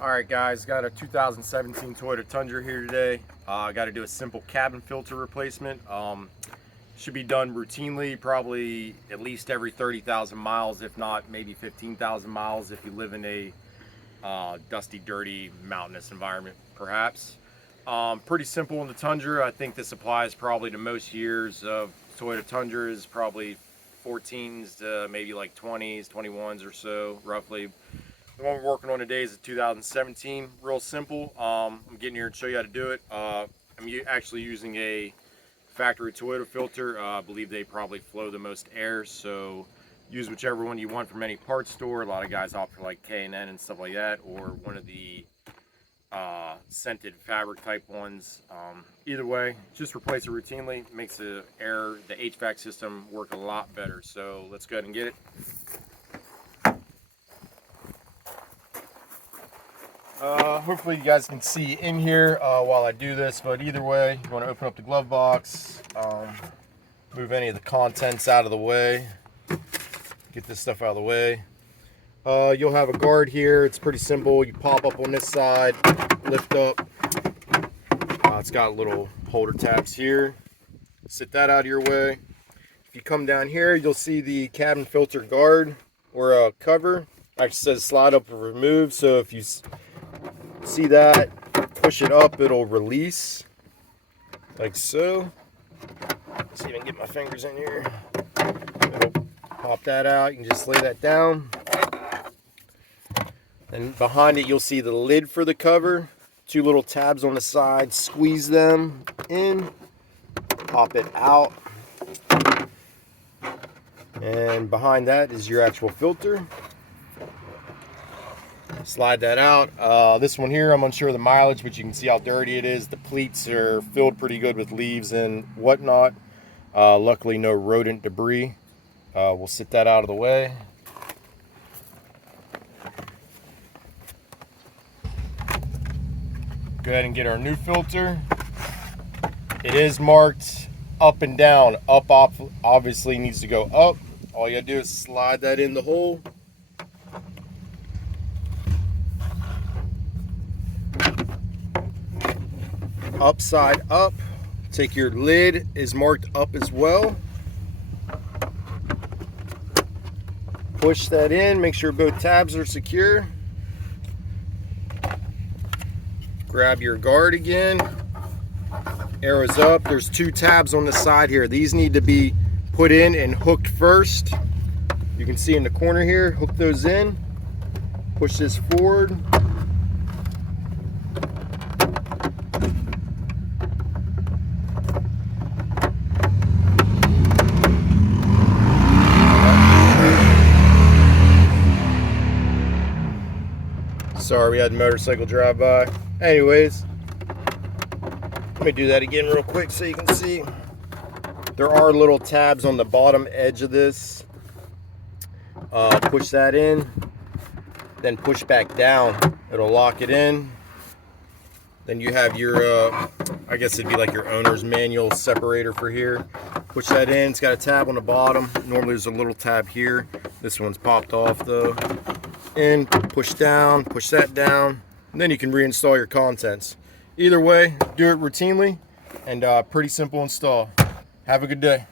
Alright guys, got a 2017 Toyota Tundra here today. Got to do a simple cabin filter replacement. Should be done routinely, probably at least every 30,000 miles, if not maybe 15,000 miles if you live in a dusty, dirty, mountainous environment perhaps. Pretty simple in the Tundra. I think this applies probably to most years of Toyota Tundras, probably 14s to maybe like 20s, 21s or so roughly. The one we're working on today is a 2017, real simple. I'm getting here and show you how to do it. I'm actually using a factory Toyota filter. I believe they probably flow the most air, so use whichever one you want from any parts store. A lot of guys opt for like K&N and stuff like that, or one of the scented fabric type ones. Either way, just replace it routinely. Makes the HVAC system work a lot better. So let's go ahead and get it. Hopefully you guys can see in here while I do this, but either way, you want to open up the glove box, move any of the contents out of the way, get this stuff out of the way. You'll have a guard here. It's pretty simple. You pop up on this side, lift up. It's got little holder tabs here. Sit that out of your way. If you come down here, you'll see the cabin filter guard or cover. Actually says slide up or remove, so if you see that, push it up, it'll release like so. Let's see if I can get my fingers in here. It'll pop that out. You can just lay that down. And behind it, you'll see the lid for the cover. Two little tabs on the side. Squeeze them in, pop it out. And behind that is your actual filter. Slide that out. This one here, I'm unsure of the mileage, but you can see how dirty it is. The pleats are filled pretty good with leaves and whatnot. Luckily, no rodent debris. We'll sit that out of the way. Go ahead and get our new filter. It is marked up and down. Up obviously needs to go up. All you gotta do is slide that in the hole. Upside up. Take your lid, is marked up as well. Push that in, make sure both tabs are secure. Grab your guard again. Arrows up. There's two tabs on the side here. These need to be put in and hooked first. You can see in the corner here, hook those in. Push this forward. Sorry, we had a motorcycle drive by. Anyways, let me do that again real quick so you can see. There are little tabs on the bottom edge of this. Push that in, then push back down. It'll lock it in. Then you have your, I guess it'd be like your owner's manual separator for here. Push that in. It's got a tab on the bottom. Normally there's a little tab here. This one's popped off though. In, push down, push that down, and then you can reinstall your contents. Either way, do it routinely and pretty simple install. Have a good day.